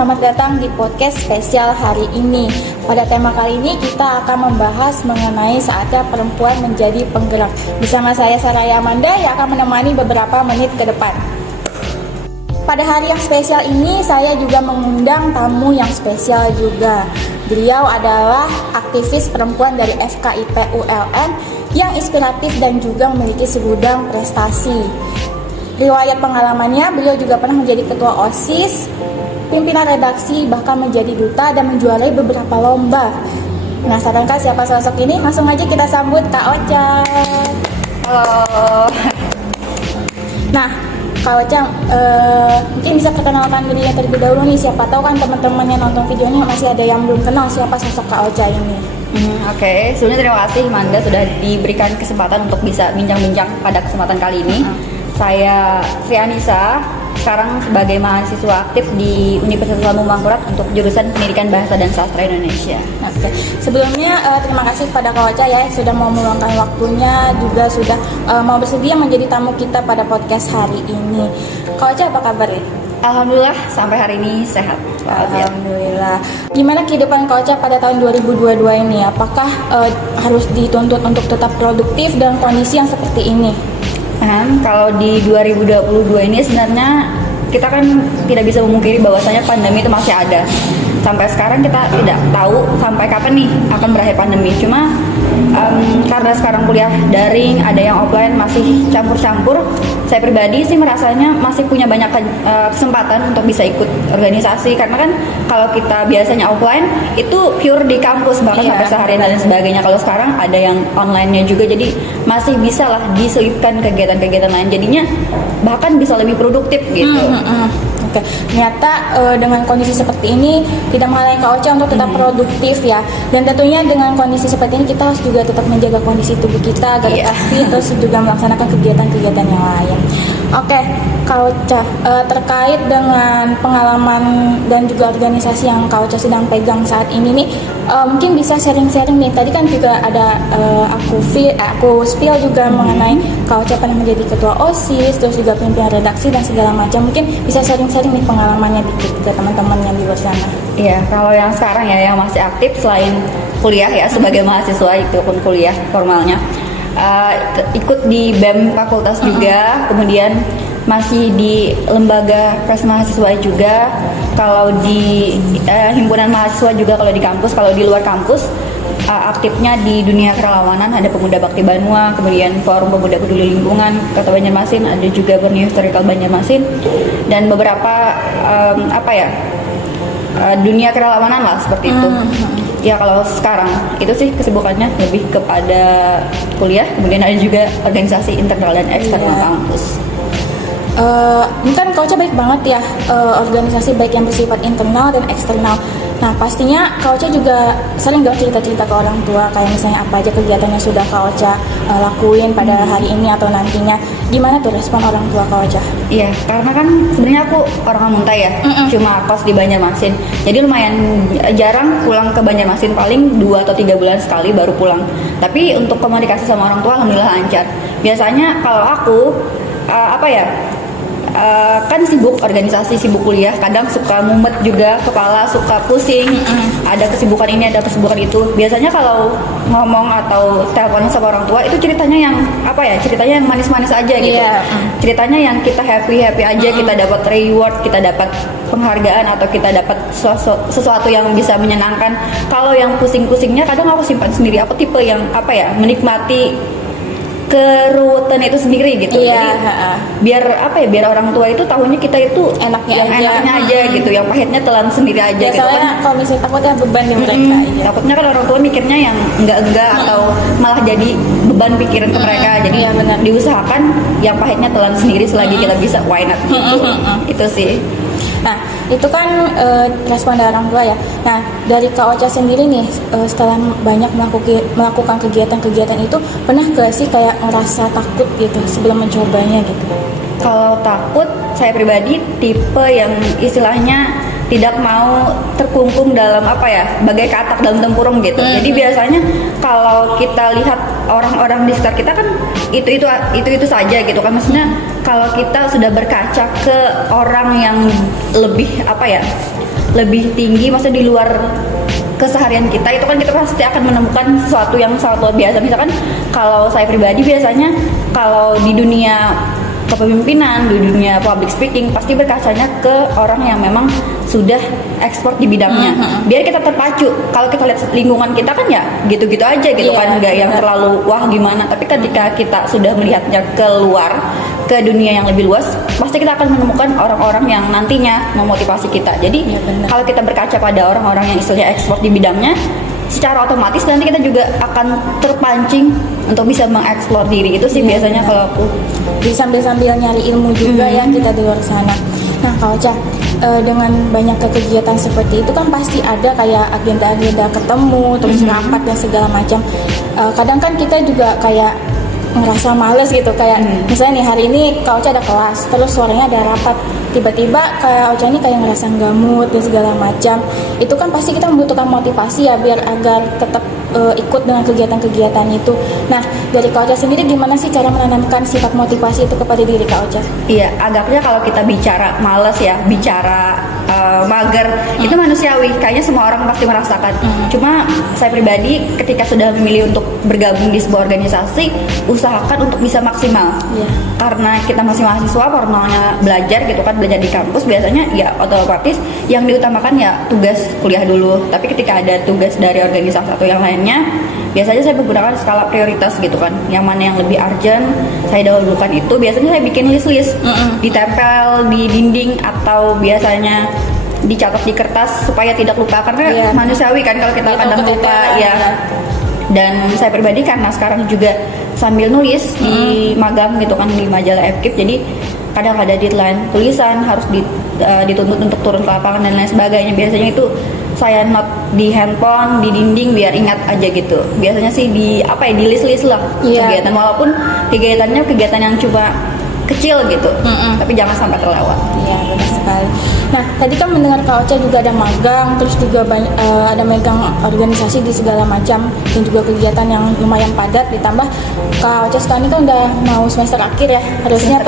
selamat datang di podcast spesial hari ini. Pada tema kali ini kita akan membahas mengenai saatnya perempuan menjadi penggerak. Bersama saya Saraya Amanda yang akan menemani beberapa menit ke depan. Pada hari yang spesial ini saya juga mengundang tamu yang spesial juga. Beliau adalah aktivis perempuan dari FKIP ULN yang inspiratif dan juga memiliki segudang prestasi. Riwayat pengalamannya, beliau juga pernah menjadi ketua OSIS, pimpinan redaksi, bahkan menjadi duta dan menjuarai beberapa lomba. Penasarankah siapa sosok ini? Langsung aja kita sambut Kak Ocha. Halo. Nah, Kak Ocha, mungkin bisa perkenalkan dirinya terlebih dahulu nih. Siapa tahu kan teman-teman yang nonton video ini masih ada yang belum kenal siapa sosok Kak Ocha ini. Oke, sebelumnya terima kasih Manda sudah diberikan kesempatan untuk bisa bincang-bincang pada kesempatan kali ini. Saya Sri Anissa, sekarang sebagai mahasiswa aktif di Universitas Lambung Mangkurat untuk jurusan Pendidikan Bahasa dan Sastra Indonesia. Oke. Sebelumnya terima kasih kepada Kak Ocha ya sudah mau meluangkan waktunya, juga sudah mau bersedia menjadi tamu kita pada podcast hari ini. Kak Ocha, apa kabar ya? Alhamdulillah sampai hari ini sehat. Alhamdulillah. Gimana kehidupan Kak Ocha pada tahun 2022 ini? Apakah harus dituntut untuk tetap produktif dalam kondisi yang seperti ini? Kalau di 2022 ini sebenarnya kita kan tidak bisa memungkiri bahwasanya pandemi itu masih ada. Sampai sekarang kita tidak tahu sampai kapan nih akan berakhir pandemi. Cuma karena sekarang kuliah daring, ada yang offline, masih campur-campur. Saya pribadi sih merasanya masih punya banyak kesempatan untuk bisa ikut organisasi. Karena kan kalau kita biasanya offline itu pure di kampus bahkan sampai seharian dan sebagainya. Kalau sekarang ada yang online-nya juga, jadi masih bisa lah diselipkan kegiatan-kegiatan lain. Jadinya bahkan bisa lebih produktif gitu. Oke, ternyata dengan kondisi seperti ini tidak menghalangi Kak Ocha untuk tetap produktif ya. Dan tentunya dengan kondisi seperti ini kita harus juga tetap menjaga kondisi tubuh kita agar tetap fit, terus juga melaksanakan kegiatan-kegiatan yang lain. Oke, Kak Ocha, terkait dengan pengalaman dan juga organisasi yang Kak Ocha sedang pegang saat ini nih, mungkin bisa sharing-sharing nih. Tadi kan juga ada aku spill juga mengenai Kak Ocha pernah menjadi ketua OSIS, terus juga pimpinan redaksi dan segala macam. Mungkin bisa sharing-sharing nih pengalamannya dikit ke teman-teman yang di luar sana. Iya, kalau yang sekarang ya yang masih aktif selain kuliah ya sebagai mahasiswa itu pun kuliah formalnya, ikut di BEM fakultas juga, kemudian masih di lembaga pres mahasiswa juga. Kalau di himpunan mahasiswa juga kalau di kampus, kalau di luar kampus aktifnya di dunia kerelawanan, ada Pemuda Bakti Banua, kemudian Forum Pemuda Peduli Lingkungan Kota Banjarmasin, ada juga Borneo Historical Banjarmasin, dan beberapa dunia kerelawanan lah seperti itu. Ya kalau sekarang itu sih kesibukannya lebih kepada kuliah, kemudian ada juga organisasi internal dan eksternal kampus. Mungkin Kak Ocha baik banget ya, organisasi baik yang bersifat internal dan eksternal. Nah pastinya Kak Ocha juga sering dong cerita-cerita ke orang tua, kayak misalnya apa aja kegiatan yang sudah Kak Ocha lakuin pada hari ini atau nantinya. Gimana tuh respon orang tua Kak Ocha? Iya, karena kan sebenarnya aku orang Muntai ya, cuma kos di Banjarmasin. Jadi lumayan jarang pulang ke Banjarmasin, paling 2 atau 3 bulan sekali baru pulang. Tapi untuk komunikasi sama orang tua alhamdulillah lancar. Biasanya kalau aku kan sibuk organisasi, sibuk kuliah, kadang suka mumet juga, kepala suka pusing, ada kesibukan ini, ada kesibukan itu. Biasanya kalau ngomong atau teleponan sama orang tua itu ceritanya yang manis-manis aja gitu. Ceritanya yang kita happy aja, kita dapat reward, kita dapat penghargaan atau kita dapat sesuatu yang bisa menyenangkan. Kalau yang pusing-pusingnya kadang aku simpan sendiri. Aku tipe yang menikmati keruwetan itu sendiri gitu. Jadi biar orang tua itu tahunya kita itu enaknya aja gitu, yang pahitnya telan sendiri aja. Biasanya gitu kan. kalau misalnya takutnya beban di mereka. Takutnya kan orang tua mikirnya yang enggak atau malah jadi beban pikiran ke mereka. Jadi diusahakan yang pahitnya telan sendiri selagi kita bisa, why not gitu. Itu sih. Nah, itu kan respon dari orang tua ya. Nah, dari Kak Ocha sendiri nih, setelah banyak melakukan kegiatan-kegiatan itu, pernah gak sih kayak ngerasa takut gitu sebelum mencobanya gitu? Kalau takut, saya pribadi tipe yang istilahnya tidak mau terkungkung dalam bagai katak dalam tempurung gitu. Jadi biasanya kalau kita lihat orang-orang di sekitar kita kan itu saja gitu kan. Maksudnya kalau kita sudah berkaca ke orang yang lebih lebih tinggi, maksudnya di luar keseharian kita, itu kan kita pasti akan menemukan sesuatu yang sangat luar biasa. Misalkan kalau saya pribadi biasanya kalau di dunia kepemimpinan, di dunia public speaking, pasti berkacanya ke orang yang memang sudah ekspor di bidangnya. Biar kita terpacu. Kalau kita lihat lingkungan kita kan ya gitu-gitu aja gitu kan, nggak yang terlalu wah gimana. Tapi ketika kita sudah melihatnya keluar ke dunia yang lebih luas, pasti kita akan menemukan orang-orang yang nantinya memotivasi kita. Jadi kalau kita berkaca pada orang-orang yang istilahnya ekspor di bidangnya, secara otomatis nanti kita juga akan terpancing untuk bisa mengeksplor diri. Itu sih biasanya kalau aku. Jadi sambil-sambil nyari ilmu juga ya kita di luar sana. Nah Kak Ocha, dengan banyak kegiatan seperti itu kan pasti ada kayak agenda-agenda ketemu, terus rapat dan segala macam. Kadang kan kita juga kayak ngerasa males gitu, kayak misalnya nih hari ini Kak Ocha ada kelas, terus sorenya ada rapat, tiba-tiba Kak Ocha ini kayak ngerasa nggak mood dan segala macam. Itu kan pasti kita membutuhkan motivasi ya biar agar tetap ikut dengan kegiatan-kegiatan itu. Nah dari Kak Ocha sendiri gimana sih cara menanamkan sifat motivasi itu kepada diri Kak Ocha? Iya, agaknya kalau kita bicara males ya, bicara mager, itu manusiawi, kayaknya semua orang pasti merasakan. Cuma saya pribadi ketika sudah memilih untuk bergabung di sebuah organisasi, usahakan untuk bisa maksimal. Karena kita masih mahasiswa, normalnya belajar gitu kan, belajar di kampus, biasanya ya otomatis yang diutamakan ya tugas kuliah dulu. Tapi ketika ada tugas dari organisasi atau yang lainnya, biasanya saya menggunakan skala prioritas gitu kan, yang mana yang lebih urgent saya dahulukan. Itu biasanya saya bikin list-list, ditempel di dinding atau biasanya dicatat di kertas supaya tidak lupa, karena manusiawi kan kalau kita kadang lupa ya. Dan saya pribadi karena sekarang juga sambil nulis di magang gitu kan, di majalah FKIP, jadi kadang ada deadline tulisan harus dituntut untuk turun ke lapangan dan lain sebagainya. Biasanya itu saya note di handphone, di dinding biar ingat aja gitu. Biasanya sih di list-list lah kegiatan, walaupun kegiatannya kegiatan yang cuma kecil gitu, tapi jangan sampai terlewat. Iya benar sekali. Nah tadi kan mendengar Kak Ocha juga ada magang, terus juga ada megang organisasi di segala macam, dan juga kegiatan yang lumayan padat. Ditambah Kak Ocha sekarang ini kan udah mau semester akhir ya, harusnya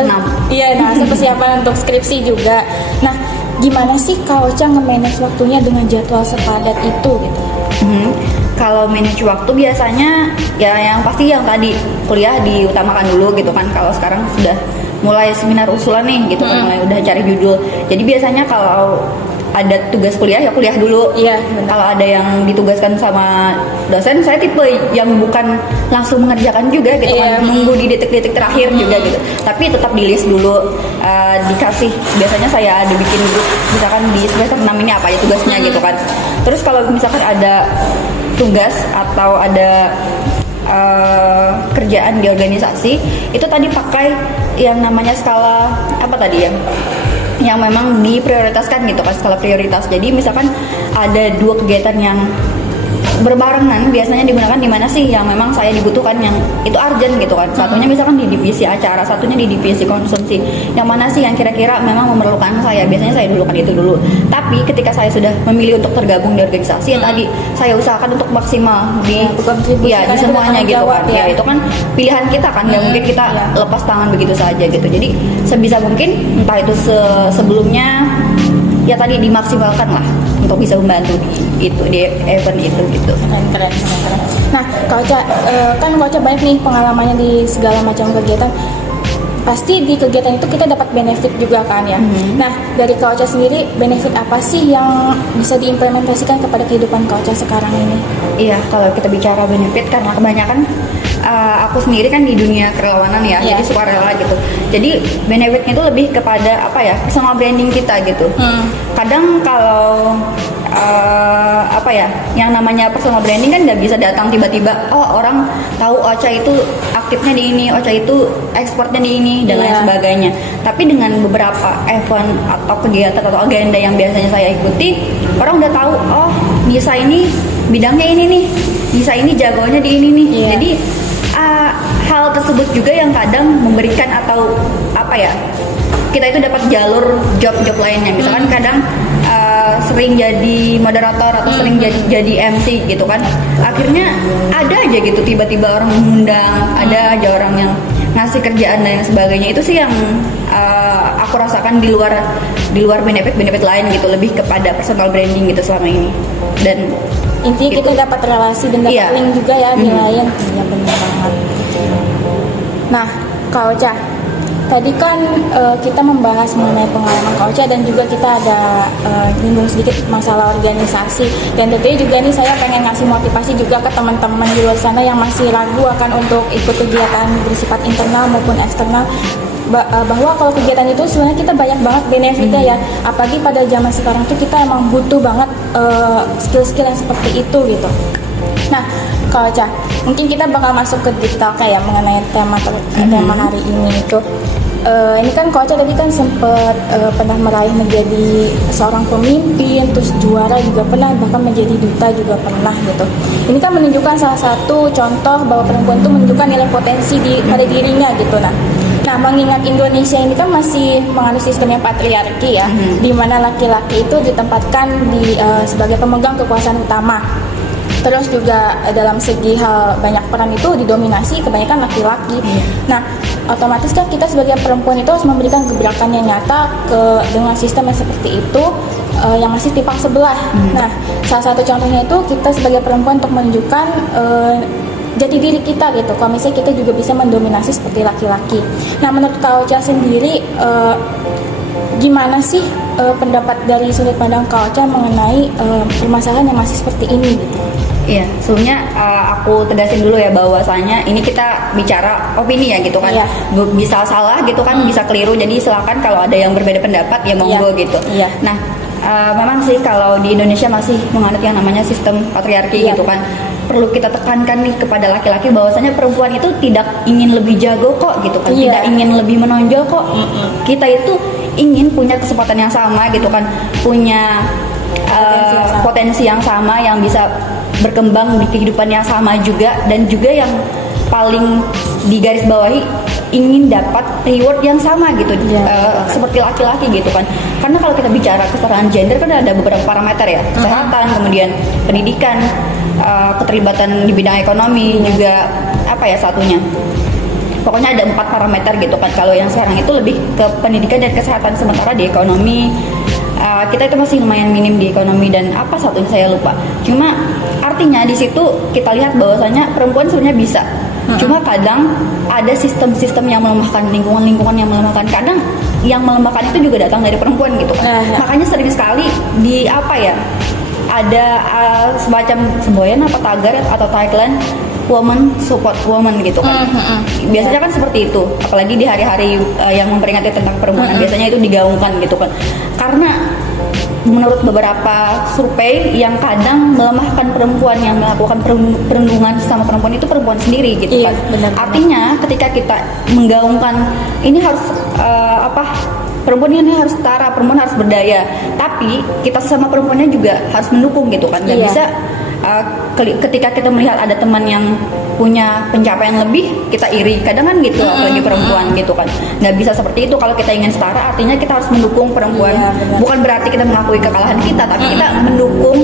persiapan untuk skripsi juga. Nah gimana sih Kak Ocha nge-manage waktunya dengan jadwal sepadat itu gitu? Kalau manage waktu biasanya ya yang pasti yang tadi kuliah diutamakan dulu gitu kan. Kalau sekarang sudah mulai seminar usulan nih gitu kan, mulai udah cari judul. Jadi biasanya kalau ada tugas kuliah ya kuliah dulu. Kalau ada yang ditugaskan sama dosen, saya tipe yang bukan langsung mengerjakan juga gitu kan, nunggu di detik-detik terakhir juga gitu. Tapi tetap di list dulu, dikasih. Biasanya saya ada bikin grup, misalkan di semester 6 ini apa ya tugasnya gitu kan. Terus kalau misalkan ada tugas atau ada kerjaan di organisasi, itu tadi pakai yang namanya skala apa tadi ya, yang memang diprioritaskan gitu kan, skala prioritas. Jadi misalkan ada dua kegiatan yang berbarengan, biasanya digunakan di mana sih yang memang saya dibutuhkan, yang itu urgent gitu kan. Satunya misalkan di divisi acara, satunya di divisi konsumsi. Yang mana sih yang kira-kira memang memerlukan saya, biasanya saya dulukan itu dulu. Tapi ketika saya sudah memilih untuk tergabung di organisasi, yang tadi saya usahakan untuk maksimal di di semuanya gitu kan. Ya itu kan pilihan kita kan, nggak mungkin kita lepas tangan begitu saja gitu. Jadi sebisa mungkin entah itu sebelumnya ya tadi dimaksimalkan lah untuk bisa membantu di event itu gitu. Keren. Nah Kak Ocha, kan Kak Ocha banyak nih pengalamannya di segala macam kegiatan. Pasti di kegiatan itu kita dapat benefit juga kan ya. Nah dari Kak Ocha sendiri, benefit apa sih yang bisa diimplementasikan kepada kehidupan Kak Ocha sekarang ini? Iya, kalau kita bicara benefit, karena kebanyakan aku sendiri kan di dunia kerelawanan ya, jadi sukarela gitu. Jadi benefitnya itu lebih kepada apa ya, personal branding kita gitu. Kadang kalau yang namanya personal branding kan nggak bisa datang tiba-tiba, oh orang tahu Ocha itu aktifnya di ini, Ocha itu ekspornya di ini dan lain sebagainya. Tapi dengan beberapa event atau kegiatan atau agenda yang biasanya saya ikuti, orang udah tahu, oh Nisa ini bidangnya ini nih, Nisa ini jagonya di ini nih. Jadi hal tersebut juga yang kadang memberikan atau kita itu dapat jalur job lainnya. Misalkan kadang sering jadi moderator atau sering jadi MC gitu kan, akhirnya ada aja gitu tiba-tiba orang mengundang, ada aja orang yang ngasih kerjaan dan sebagainya. Itu sih yang aku rasakan di luar benefit lain gitu, lebih kepada personal branding gitu selama ini. Dan intinya kita dapat relasi dan dapat Iya. link juga ya di lain. Iya benar banget. Nah, Kak Ocha, tadi kan kita membahas mengenai pengalaman Kak Ocha dan juga kita ada nyinggung sedikit masalah organisasi, dan tentunya juga nih saya pengen ngasih motivasi juga ke teman-teman di luar sana yang masih ragu akan untuk ikut kegiatan bersifat internal maupun eksternal, bahwa kalau kegiatan itu sebenarnya kita banyak banget benefitnya ya, apalagi pada zaman sekarang tuh kita emang butuh banget skill-skill yang seperti itu gitu. Nah, Kak Ocha, mungkin kita bakal masuk ke detail kayak mengenai tema hari ini itu. Ini kan Kak Ocha tadi kan sempat pernah meraih menjadi seorang pemimpin, terus juara juga pernah, bahkan menjadi duta juga pernah gitu. Ini kan menunjukkan salah satu contoh bahwa perempuan itu menunjukkan nilai potensi pada dirinya gitu. Nah, mengingat Indonesia ini kan masih menganut sistem yang patriarki ya, di mana laki-laki itu ditempatkan sebagai pemegang kekuasaan utama. Terus juga dalam segi hal banyak peran itu didominasi kebanyakan laki-laki. Nah, otomatis kan kita sebagai perempuan itu harus memberikan gebrakan yang nyata dengan sistem yang seperti itu, yang masih timpang sebelah. Nah, salah satu contohnya itu kita sebagai perempuan untuk menunjukkan jati diri kita gitu. Kalau misalnya kita juga bisa mendominasi seperti laki-laki. Nah, menurut Kak Ocha sendiri, gimana sih pendapat dari sudut pandang Kak Ocha mengenai permasalahan yang masih seperti ini gitu? Iya, sebenarnya aku tegasin dulu ya bahwasanya ini kita bicara opini ya gitu kan. Iya. Bisa salah gitu kan, bisa keliru. Jadi silakan kalau ada yang berbeda pendapat ya monggo gitu. Iya. Nah, memang sih kalau di Indonesia masih menganut yang namanya sistem patriarki Iya. gitu kan. Perlu kita tekankan nih kepada laki-laki bahwasanya perempuan itu tidak ingin lebih jago kok gitu kan. Iya. Tidak ingin lebih menonjol kok. Kita itu ingin punya kesempatan yang sama gitu kan. Punya potensi yang sama yang bisa berkembang di kehidupan yang sama juga, dan juga yang paling digarisbawahi ingin dapat reward yang sama gitu, seperti laki-laki gitu kan. Karena kalau kita bicara kesetaraan gender kan ada beberapa parameter ya, kesehatan, kemudian pendidikan, keterlibatan di bidang ekonomi, juga apa ya satunya, pokoknya ada 4 parameter gitu kan. Kalau yang sekarang itu lebih ke pendidikan dan kesehatan, sementara di ekonomi kita itu masih lumayan minim di ekonomi, dan apa satunya saya lupa. Cuma artinya di situ kita lihat bahwasanya perempuan sebenarnya bisa. Cuma kadang ada sistem-sistem yang melemahkan, lingkungan-lingkungan yang melemahkan. Kadang yang melemahkan itu juga datang dari perempuan gitu kan. Makanya sering sekali di apa ya, ada semacam semboyan apa tagar atau tagline woman support woman gitu kan. Biasanya kan seperti itu, apalagi di hari-hari yang memperingati tentang perempuan, biasanya itu digaungkan gitu kan. Karena menurut beberapa survei yang kadang melemahkan perempuan, yang melakukan perundungan sama perempuan itu perempuan sendiri gitu kan. Benar. Artinya ketika kita menggaungkan ini harus perempuan ini harus setara, perempuan harus berdaya, tapi kita sesama perempuannya juga harus mendukung gitu kan. Gak bisa ketika kita melihat ada teman yang punya pencapaian lebih, kita iri, kadang kan gitu, apalagi perempuan gitu kan. Nggak bisa seperti itu. Kalau kita ingin setara, artinya kita harus mendukung perempuan. Bukan berarti kita mengakui kekalahan kita, tapi kita mendukung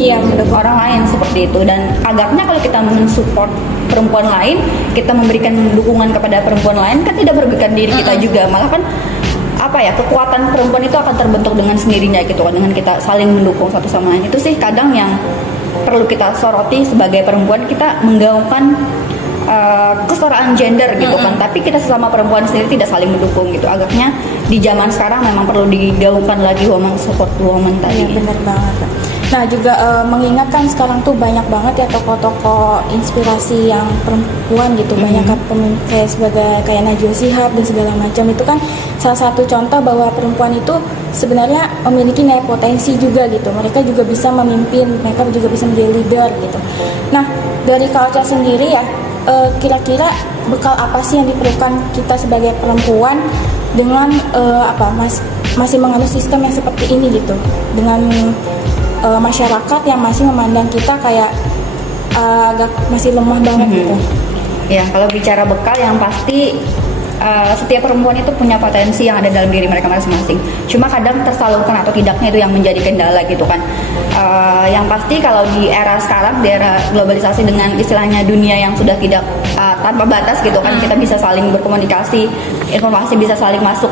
orang lain seperti itu. Dan agaknya kalau kita mensupport perempuan lain, kita memberikan dukungan kepada perempuan lain, kan tidak merugikan diri kita juga, malah kan kekuatan perempuan itu akan terbentuk dengan sendirinya gitu kan, dengan kita saling mendukung satu sama lain. Itu sih kadang yang perlu kita soroti sebagai perempuan. Kita menggaungkan kesetaraan gender gitu kan, tapi kita sesama perempuan sendiri tidak saling mendukung gitu. Agaknya di zaman sekarang memang perlu digaungkan lagi woman support woman tadi. Iya, benar banget. Nah, juga mengingatkan sekarang tuh banyak banget ya tokoh-tokoh inspirasi yang perempuan gitu, banyak kan kayak sebagai kayak Najwa Shihab dan segala macam. Itu kan salah satu contoh bahwa perempuan itu sebenarnya memiliki nilai potensi juga gitu. Mereka juga bisa memimpin, mereka juga bisa menjadi leader gitu. Nah, dari Kak Ocha sendiri ya, kira-kira bekal apa sih yang diperlukan kita sebagai perempuan dengan masih menganut sistem yang seperti ini gitu, dengan masyarakat yang masih memandang kita kayak agak masih lemah banget gitu. Ya, kalau bicara bekal yang pasti setiap perempuan itu punya potensi yang ada dalam diri mereka masing-masing. Cuma kadang tersalurkan atau tidaknya itu yang menjadi kendala gitu kan. Yang pasti kalau di era sekarang, di era globalisasi dengan istilahnya dunia yang sudah tidak tanpa batas gitu kan, kita bisa saling berkomunikasi, informasi bisa saling masuk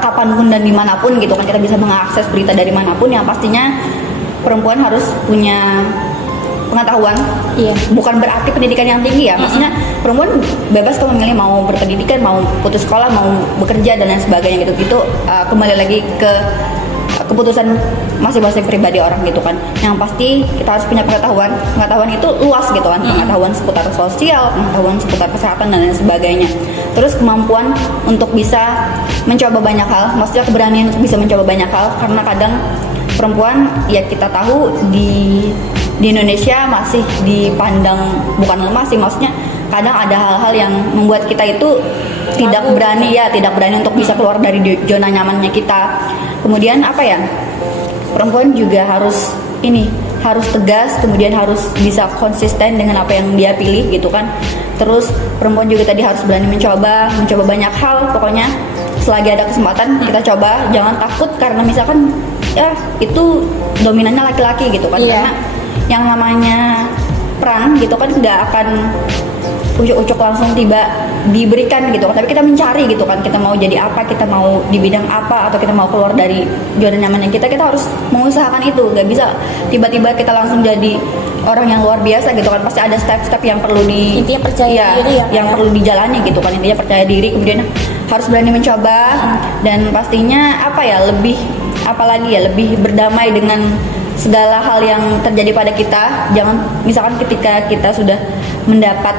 kapanpun dan dimanapun gitu kan, kita bisa mengakses berita dari manapun. Yang pastinya perempuan harus punya pengetahuan. Iya. Bukan berarti pendidikan yang tinggi ya, maksudnya perempuan bebas kalau memilih mau berpendidikan, mau putus sekolah, mau bekerja dan lain sebagainya gitu. Itu kembali lagi ke keputusan masing-masing pribadi orang gitu kan. Yang pasti kita harus punya pengetahuan itu luas gitu kan, pengetahuan seputar sosial, pengetahuan seputar kesehatan dan lain sebagainya. Terus kemampuan untuk bisa mencoba banyak hal, maksudnya keberanian untuk bisa mencoba banyak hal, karena kadang perempuan ya kita tahu di Indonesia masih dipandang bukan lemah sih, maksudnya kadang ada hal-hal yang membuat kita itu tidak berani untuk bisa keluar dari zona nyamannya kita. Kemudian apa ya, perempuan juga harus tegas, kemudian harus bisa konsisten dengan apa yang dia pilih gitu kan. Terus perempuan juga tadi harus berani mencoba banyak hal. Pokoknya selagi ada kesempatan kita coba, jangan takut karena misalkan ya itu dominannya laki-laki gitu kan. Iya. Karena yang namanya perang gitu kan nggak akan ujuk-ujuk langsung tiba diberikan gitu kan, tapi kita mencari gitu kan, kita mau jadi apa, kita mau di bidang apa, atau kita mau keluar dari zona nyamannya kita harus mengusahakan itu. Nggak bisa tiba-tiba kita langsung jadi orang yang luar biasa gitu kan, pasti ada step-step yang perlu intinya percaya diri ya, yang perlu dijalani gitu kan. Intinya percaya diri, kemudian harus berani mencoba, dan pastinya lebih berdamai dengan segala hal yang terjadi pada kita. Jangan misalkan ketika kita sudah mendapat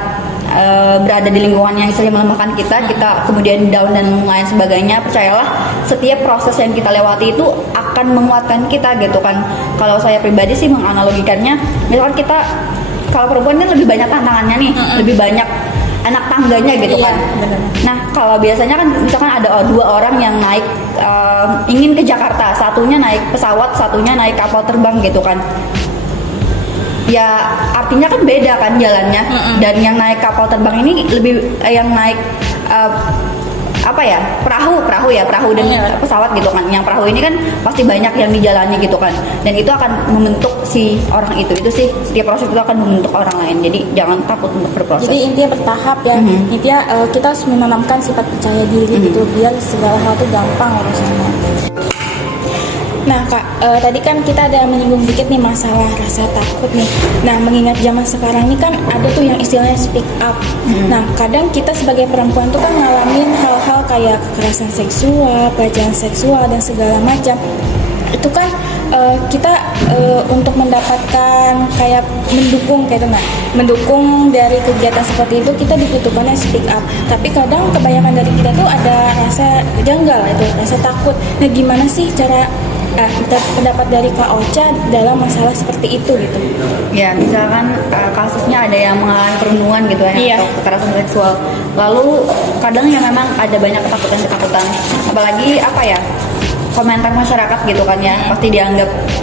berada di lingkungan yang sering melemahkan kita kemudian down dan lain sebagainya, percayalah setiap proses yang kita lewati itu akan menguatkan kita gitu kan. Kalau saya pribadi sih menganalogikannya, misalkan kita, kalau perempuan kan lebih banyak tantangannya nih, lebih banyak anak tangganya gitu kan. Bener. Nah kalau biasanya kan misalkan ada dua orang yang naik ingin ke Jakarta, satunya naik pesawat, satunya naik kapal terbang gitu kan. Ya artinya kan beda kan jalannya. Dan yang naik kapal terbang ini yang naik perahu dan pesawat gitu kan. Yang perahu ini kan pasti banyak yang dijalani gitu kan, dan itu akan membentuk si orang itu sih, setiap proses itu akan membentuk orang lain. Jadi jangan takut untuk berproses. Jadi intinya bertahap ya. Intinya kita harus menanamkan sifat percaya diri gitu, biar segala hal itu gampang urusannya. Nah Kak, tadi kan kita ada menyinggung dikit nih masalah rasa takut nih. Nah mengingat zaman sekarang ini kan ada tuh yang istilahnya speak up. Nah kadang kita sebagai perempuan tuh kan ngalamin hal-hal kayak kekerasan seksual, pelecehan seksual dan segala macam. Itu kan kita untuk mendapatkan kayak mendukung dari kegiatan seperti itu, kita dibutuhkannya speak up. Tapi kadang kebanyakan dari kita tuh ada rasa janggal, itu rasa takut. Nah gimana sih cara pendapat dari Kak Ocha dalam masalah seperti itu gitu? Ya misalkan kasusnya ada yang mengalami perundungan gitu ya, atau kekerasan seksual, lalu kadang ya memang ada banyak ketakutan, apalagi komentar masyarakat gitu kan ya, pasti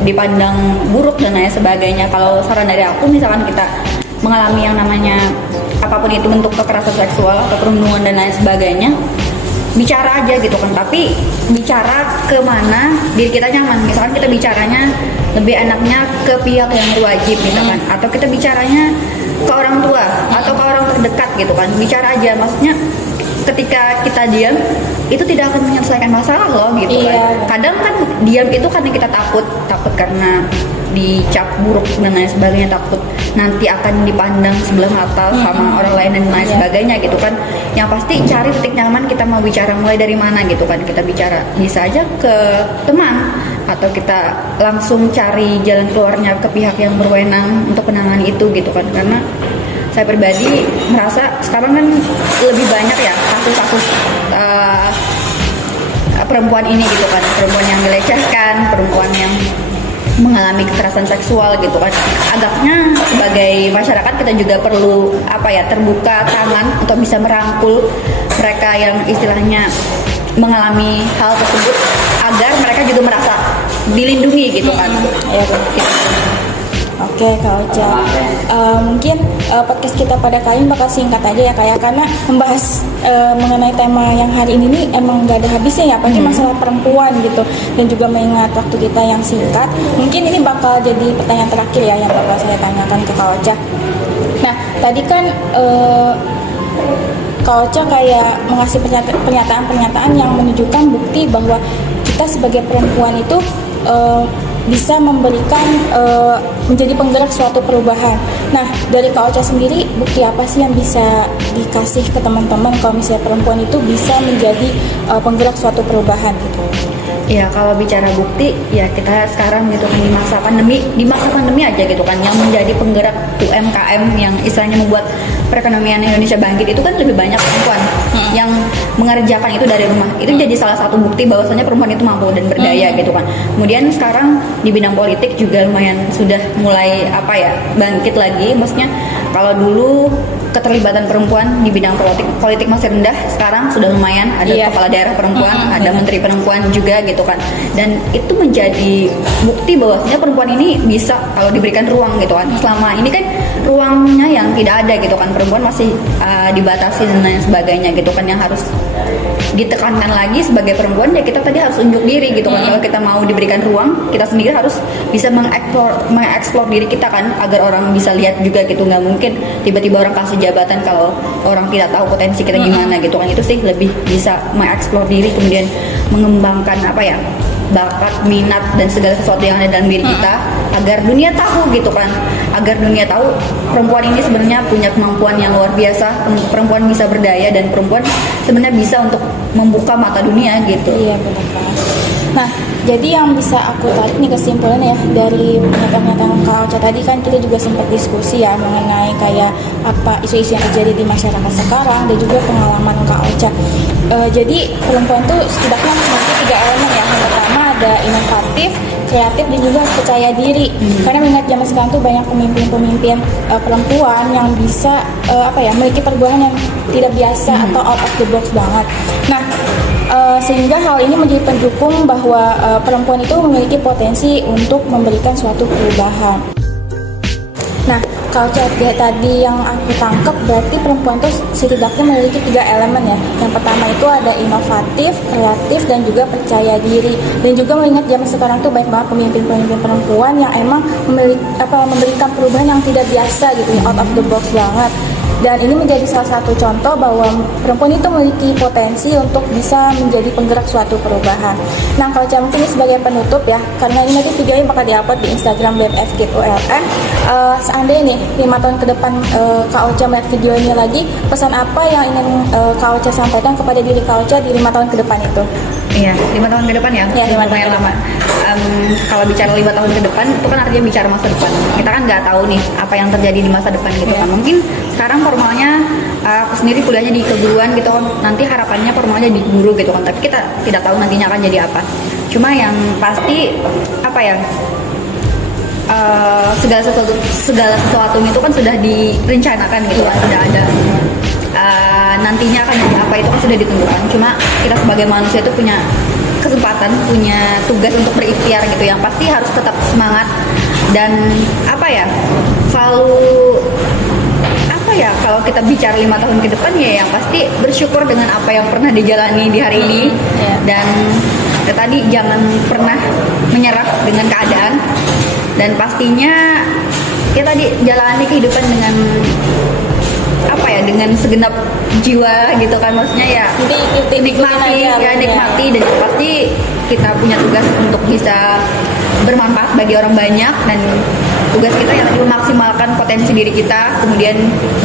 dipandang buruk dan lain sebagainya. Kalau saran dari aku, misalkan kita mengalami yang namanya apapun itu bentuk kekerasan seksual atau perundungan dan lain sebagainya, bicara aja gitu kan, tapi bicara ke mana diri kita nyaman. Misalkan kita bicaranya lebih enaknya ke pihak yang berwajib misalkan, atau kita bicaranya ke orang tua atau ke orang terdekat gitu kan. Bicara aja, maksudnya ketika kita diam itu tidak akan menyelesaikan masalah loh gitu kan. Kadang kan diam itu karena kita takut karena dicap buruk dan lain sebagainya, takut nanti akan dipandang sebelah mata sama orang lain dan lain sebagainya gitu kan. Yang pasti cari titik nyaman, kita mau bicara mulai dari mana gitu kan. Kita bicara bisa aja ke teman, atau kita langsung cari jalan keluarnya ke pihak yang berwenang untuk penanganan itu gitu kan. Karena saya pribadi merasa sekarang kan lebih banyak ya kasus-kasus perempuan ini gitu kan, perempuan yang dilecehkan, perempuan yang mengalami kekerasan seksual gitu kan. Agaknya sebagai masyarakat kita juga perlu terbuka tangan untuk bisa merangkul mereka yang istilahnya mengalami hal tersebut, agar mereka juga merasa dilindungi gitu kan. Oke, Kak Ocha. Mungkin podcast kita pada kali ini bakal singkat aja ya Kak ya, karena membahas mengenai tema yang hari ini nih emang gak ada habisnya ya, apalagi masalah perempuan gitu, dan juga mengingat waktu kita yang singkat. Mungkin ini bakal jadi pertanyaan terakhir ya yang bakal saya tanyakan ke Kak Ocha. Nah, tadi kan Kak Ocha kayak mengasih pernyataan-pernyataan yang menunjukkan bukti bahwa kita sebagai perempuan itu bisa memberikan menjadi penggerak suatu perubahan. Nah, dari Kak Ocha sendiri, bukti apa sih yang bisa dikasih ke teman-teman kalau misalnya perempuan itu bisa menjadi penggerak suatu perubahan gitu? Ya kalau bicara bukti ya kita sekarang gitu kan di masa pandemi aja gitu kan yang menjadi penggerak UMKM yang istilahnya membuat perekonomian Indonesia bangkit itu kan lebih banyak perempuan yang mengerjakan itu dari rumah. Itu jadi salah satu bukti bahwasanya perempuan itu mampu dan berdaya gitu kan. Kemudian sekarang di bidang politik juga lumayan sudah mulai bangkit lagi. Maksudnya kalau dulu keterlibatan perempuan di bidang politik masih rendah, sekarang sudah lumayan ada kepala daerah perempuan, ada menteri perempuan juga gitu kan. Dan itu menjadi bukti bahwasanya perempuan ini bisa kalau diberikan ruang gitu kan. Selama ini kan ruangnya yang tidak ada gitu kan, perempuan masih dibatasi dan lain sebagainya gitu kan, yang harus ditekankan lagi sebagai perempuan ya kita tadi harus unjuk diri gitu kan. Kalau kita mau diberikan ruang, kita sendiri harus bisa mengeksplor diri kita kan, agar orang bisa lihat juga gitu. Nggak mungkin tiba-tiba orang kasih jabatan kalau orang tidak tahu potensi kita gimana gitu kan. Itu sih lebih bisa mengeksplor diri, kemudian mengembangkan bakat, minat dan segala sesuatu yang ada dalam diri kita, agar dunia tahu gitu kan, agar dunia tahu perempuan ini sebenarnya punya kemampuan yang luar biasa, perempuan bisa berdaya, dan perempuan sebenarnya bisa untuk membuka mata dunia gitu. Iya, benar banget. Nah, jadi yang bisa aku tarik nih kesimpulannya ya dari pernyataan Kak Ocha tadi, kan kita juga sempat diskusi ya mengenai kayak apa isu-isu yang terjadi di masyarakat sekarang dan juga pengalaman Kak Ocha. Jadi perempuan tuh setidaknya memiliki 3 elemen ya. Yang pertama ada inovatif, kreatif, dan juga percaya diri. Karena mengingat zaman sekarang tuh banyak pemimpin-pemimpin perempuan yang bisa memiliki perubahan yang tidak biasa atau out of the box banget. Nah, sehingga hal ini menjadi pendukung bahwa perempuan itu memiliki potensi untuk memberikan suatu perubahan. Nah, kalau tadi yang aku tangkap berarti perempuan itu setidaknya memiliki 3 elemen ya. Yang pertama itu ada inovatif, kreatif, dan juga percaya diri. Dan juga mengingat zaman sekarang tuh banyak banget pemimpin-pemimpin perempuan yang emang memberikan perubahan yang tidak biasa gitu, out of the box banget. Dan ini menjadi salah satu contoh bahwa perempuan itu memiliki potensi untuk bisa menjadi penggerak suatu perubahan. Nah, kalau mungkin ini sebagai penutup ya, karena ini nanti videonya bakal diupload di Instagram BFFGULN. Seandainya nih 5 tahun ke depan Kak Ocha melihat video ini lagi, pesan apa yang ingin Kak Ocha sampaikan kepada diri Kak Ocha di 5 tahun ke depan itu? Iya, 5 tahun ke depan ya? Iya, 5 tahun lumayan lama. Kalau bicara 5 tahun ke depan, itu kan artinya bicara masa depan. Kita kan nggak tahu nih apa yang terjadi di masa depan gitu kan. Mungkin sekarang formalnya aku sendiri kuliahnya di keguruan gitu kan. Nanti harapannya formalnya di guru gitu kan. Tapi kita tidak tahu nantinya akan jadi apa. Cuma yang pasti segala sesuatu itu kan sudah direncanakan gitu kan. Sudah ada nantinya akan jadi apa itu kan sudah ditentukan. Cuma kita sebagai manusia itu punya kesempatan, punya tugas untuk berikhtiar gitu. Yang pasti harus tetap semangat dan selalu kalau kita bicara 5 tahun ke depan ya yang pasti bersyukur dengan apa yang pernah dijalani di hari ini. Dan tadi jangan pernah menyerah dengan keadaan, dan pastinya ya tadi jalani kehidupan dengan dengan segenap jiwa gitu kan, maksudnya ya nikmati dan pasti kita punya tugas untuk bisa bermanfaat bagi orang banyak, dan tugas kita yang memaksimalkan potensi diri kita, kemudian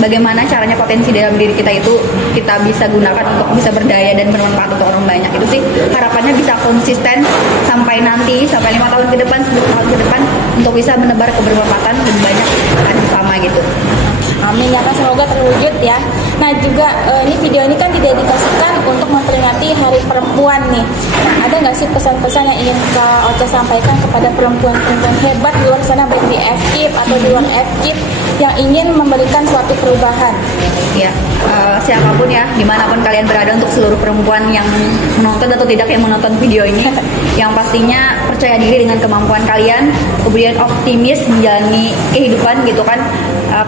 bagaimana caranya potensi dalam diri kita itu kita bisa gunakan untuk bisa berdaya dan bermanfaat untuk orang banyak. Itu sih harapannya bisa konsisten sampai 5 tahun ke depan, 10 tahun ke depan, untuk bisa menebar kebermanfaatan lebih banyak sama gitu. Amin ya kan, semoga terwujud ya. Nah juga ini video ini kan didedikasikan untuk memperingati Hari Perempuan nih. Nah ada nggak sih pesan-pesan yang ingin Kak Ocha sampaikan kepada perempuan-perempuan hebat di luar sana, baik di FKIP atau di luar FKIP, yang ingin memberikan suatu perubahan? Ya, siapapun ya, dimanapun kalian berada, untuk seluruh perempuan yang menonton atau tidak yang menonton video ini, yang pastinya percaya diri dengan kemampuan kalian, kemudian optimis menjalani kehidupan gitu kan.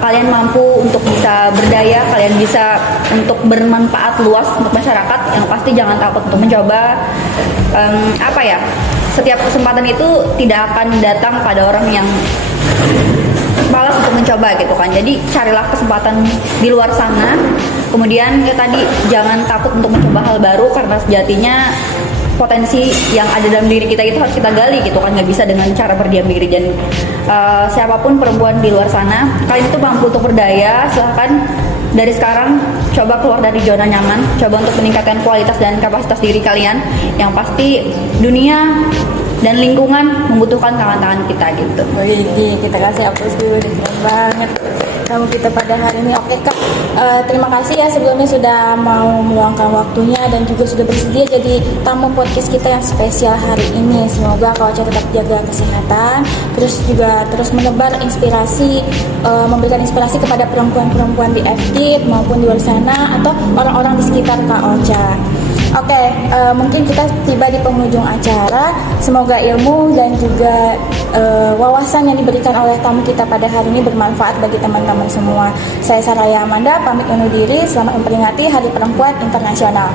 Kalian mampu untuk bisa berdaya, kalian bisa untuk bermanfaat luas untuk masyarakat. Yang pasti jangan takut untuk mencoba. Setiap kesempatan itu tidak akan datang pada orang yang malas untuk mencoba gitu kan. Jadi carilah kesempatan di luar sana. Kemudian tadi jangan takut untuk mencoba hal baru, karena sejatinya potensi yang ada dalam diri kita itu harus kita gali gitu kan. Nggak bisa dengan cara berdiam diri. Dan siapapun perempuan di luar sana, kalian itu mampu untuk berdaya. Silahkan dari sekarang coba keluar dari zona nyaman, coba untuk meningkatkan kualitas dan kapasitas diri kalian. Yang pasti dunia dan lingkungan membutuhkan tangan-tangan kita gitu. Wih, kita kasih aplaus dulu, keren banget kamu kita pada hari ini. Oke Kak, terima kasih ya sebelumnya sudah mau meluangkan waktunya dan juga sudah bersedia jadi tamu podcast kita yang spesial hari ini. Semoga Kak Ocha tetap jaga kesehatan, terus juga terus menebar inspirasi, memberikan inspirasi kepada perempuan-perempuan di FKIP maupun di luar sana atau orang-orang di sekitar Kak Ocha. Oke, mungkin kita tiba di penghujung acara. Semoga ilmu dan juga wawasan yang diberikan oleh tamu kita pada hari ini bermanfaat bagi teman-teman semua. Saya Saraya Amanda, pamit undur diri. Selamat memperingati Hari Perempuan Internasional.